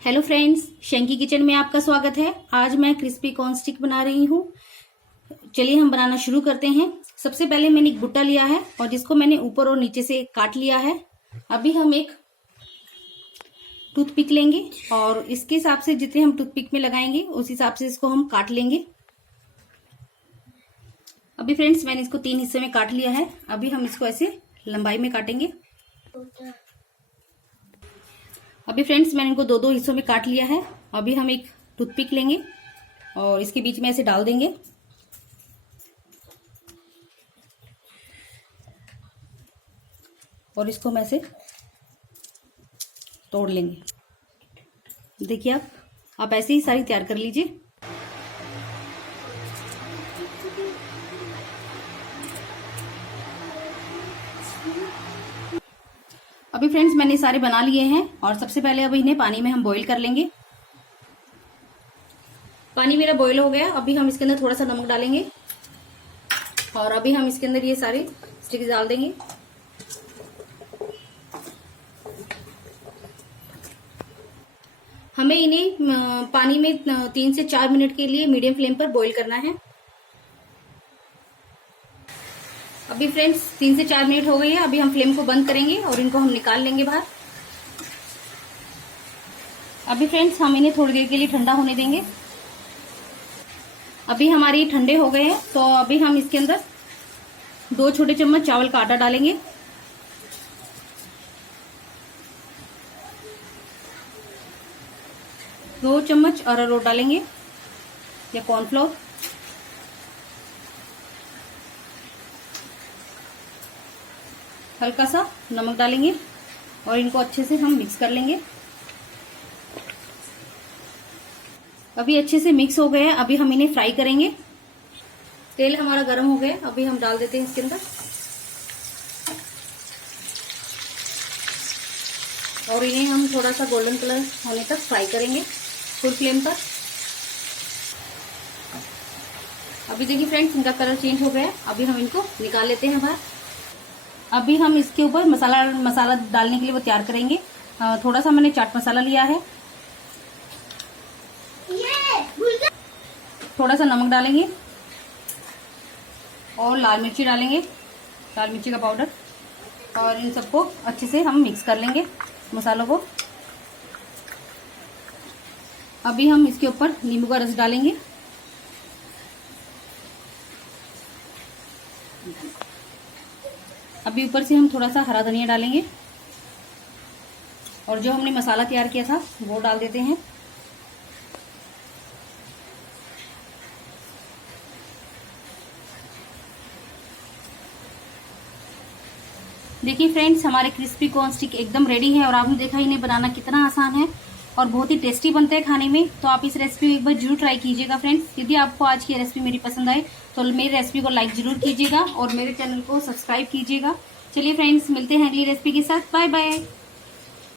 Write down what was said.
Hello friends, शंकी kitchen में आपका स्वागत है। आज मैं क्रिस्पी कॉर्न स्टिक बना रही हूँ। चलिए हम बनाना शुरू करते हैं। सबसे पहले मैंने एक भुट्टा लिया है और जिसको मैंने ऊपर और नीचे से काट लिया है। अभी हम एक टूथपिक लेंगे और इसके हिसाब से जितने हम टूथपिक में लगाएंगे उस हिसाब से इसको हम काट लेंगे। अभी फ्रेंड्स मैंने इसको 3 हिस्से में काट लिया है। अभी हम इसको ऐसे लंबाई में काटेंगे। अभी फ्रेंड्स मैंने इनको 2-2 हिस्सों में काट लिया है। अभी हम एक टूथपिक लेंगे और इसके बीच में ऐसे डाल देंगे और इसको हम ऐसे तोड़ लेंगे। देखिए आप ऐसे ही सारी तैयार कर लीजिए। अभी फ्रेंड्स मैंने सारे बना लिए हैं और सबसे पहले अब इन्हें पानी में हम बॉईल कर लेंगे। पानी मेरा बॉईल हो गया। अभी हम इसके अंदर थोड़ा सा नमक डालेंगे और अभी हम इसके अंदर ये सारे स्टिक्स डाल देंगे। हमें इन्हें पानी में 3 से 4 मिनट के लिए मीडियम फ्लेम पर बॉईल करना है। अभी फ्रेंड्स 3 से 4 मिनट हो गई है। अभी हम फ्लेम को बंद करेंगे और इनको हम निकाल लेंगे बाहर। अभी फ्रेंड्स हम इन्हें थोड़ी देर के लिए ठंडा होने देंगे। अभी हमारे ठंडे हो गए हैं तो अभी हम इसके अंदर 2 छोटे चम्मच चावल का आटा डालेंगे। दो चम्मच अरारोट डालेंगे या कॉर्नफ्लोर। हल्का सा नमक डालेंगे और इनको अच्छे से हम मिक्स कर लेंगे। अभी अच्छे से मिक्स हो गए हैं। अभी हम इन्हें फ्राई करेंगे। तेल हमारा गर्म हो गया। अभी हम डाल देते हैं इसके अंदर और इन्हें हम थोड़ा सा गोल्डन कलर होने तक फ्राई करेंगे फुल फ्लेम पर। अभी देखिए फ्रेंड्स इनका कलर चेंज हो गया। अभी हम इनको निकाल लेते हैं बाहर। अभी हम इसके ऊपर मसाला डालने के लिए वो तैयार करेंगे। थोड़ा सा मैंने चाट मसाला लिया है। थोड़ा सा नमक डालेंगे और लाल मिर्ची डालेंगे, लाल मिर्ची का पाउडर, और इन सबको अच्छे से हम मिक्स कर लेंगे मसालों को। अभी हम इसके ऊपर नींबू का रस डालेंगे। अभी ऊपर से हम थोड़ा सा हरा धनिया डालेंगे और जो हमने मसाला तैयार किया था वो डाल देते हैं। देखिए फ्रेंड्स हमारे क्रिस्पी कॉर्न स्टिक एकदम रेडी है और आपने देखा इन्हें बनाना कितना आसान है और बहुत ही टेस्टी बनते हैं खाने में। तो आप इस रेसिपी को एक बार जरूर ट्राई कीजिएगा फ्रेंड्स। यदि आपको आज की रेसिपी मेरी पसंद आए तो मेरी रेसिपी को लाइक जरूर कीजिएगा और मेरे चैनल को सब्सक्राइब कीजिएगा। चलिए फ्रेंड्स मिलते हैं अगली रेसिपी के साथ। Bye bye.